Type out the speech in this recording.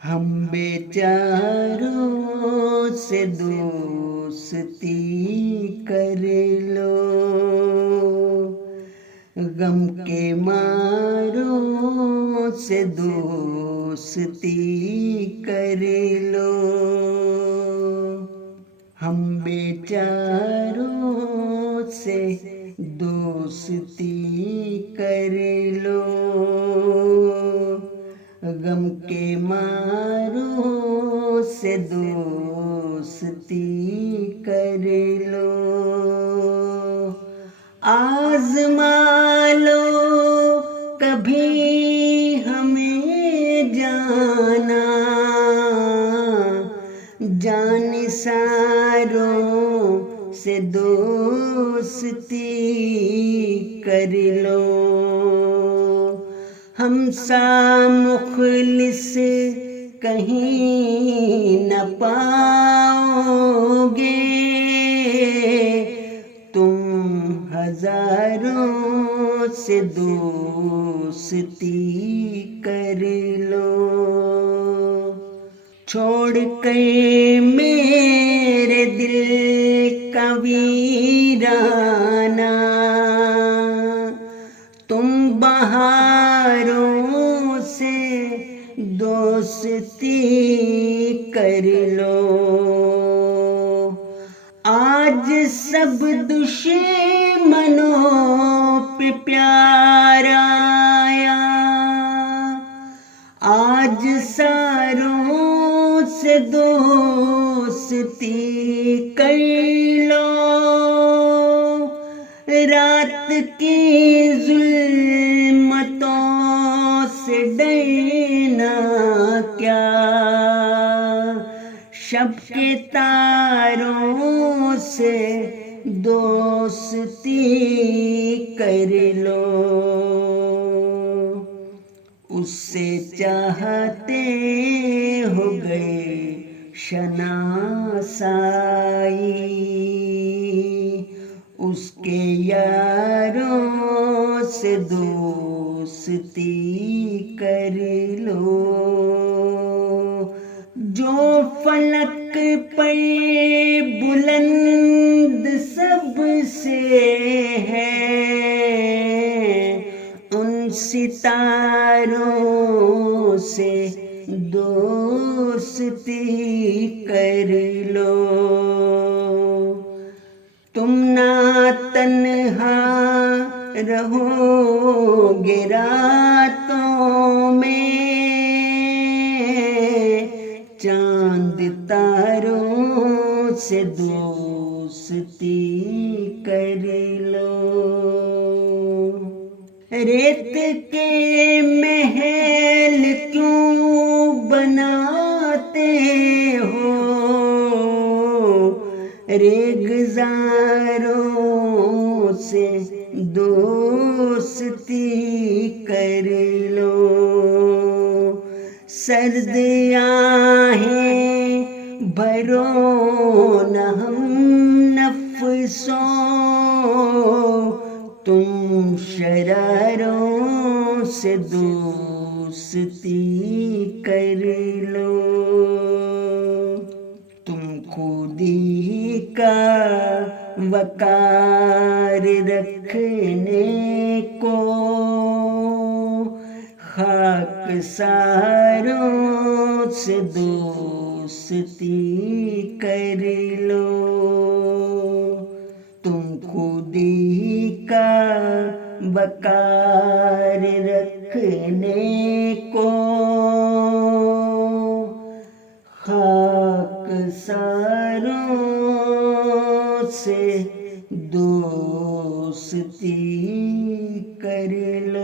हम बेचारों से दोस्ती कर लो, गम के मारों से दोस्ती कर लो। हम बेचारों से दोस्ती कर लो, गम के मारों से दोस्ती कर लो। आज़मा लो कभी हमें जाना, जानिसारों से दोस्ती कर लो। हम सा मुखलिस कहीं न पाओगे, तुम हजारों से दोस्ती कर लो। छोड़ कर मेरे दिल का वीराना, तुम बहारों से दोस्ती कर लो। आज सब दुश्मनों पे प्यार आया, आज सारों से दोस्ती कर लो। रात की जुल्मतों से डरना क्या, शब के तारों से दोस्ती कर लो। उससे चाहते हो गए शनासाई, उसके यारों से दोस्ती कर लो। जो फलक पर बुलंद सबसे है, उन सितारों से दोस्ती कर लो। तुम ना तन्हा रहोगे रातों में, चांद तारों से दोस्ती कर लो। रेत के महल क्यों बनाते हो, रेगजारों से दोस्ती कर लो। सर्द आहें भरो न हम नफ्सों, तुम शरारों से दोस्ती कर लो। तुम खुदी का वकार रखने को, खाक सारों से दोस्ती कर लो। तुम खुदी का वकार रखने को, खाक सारों से दोस्ती कर लो।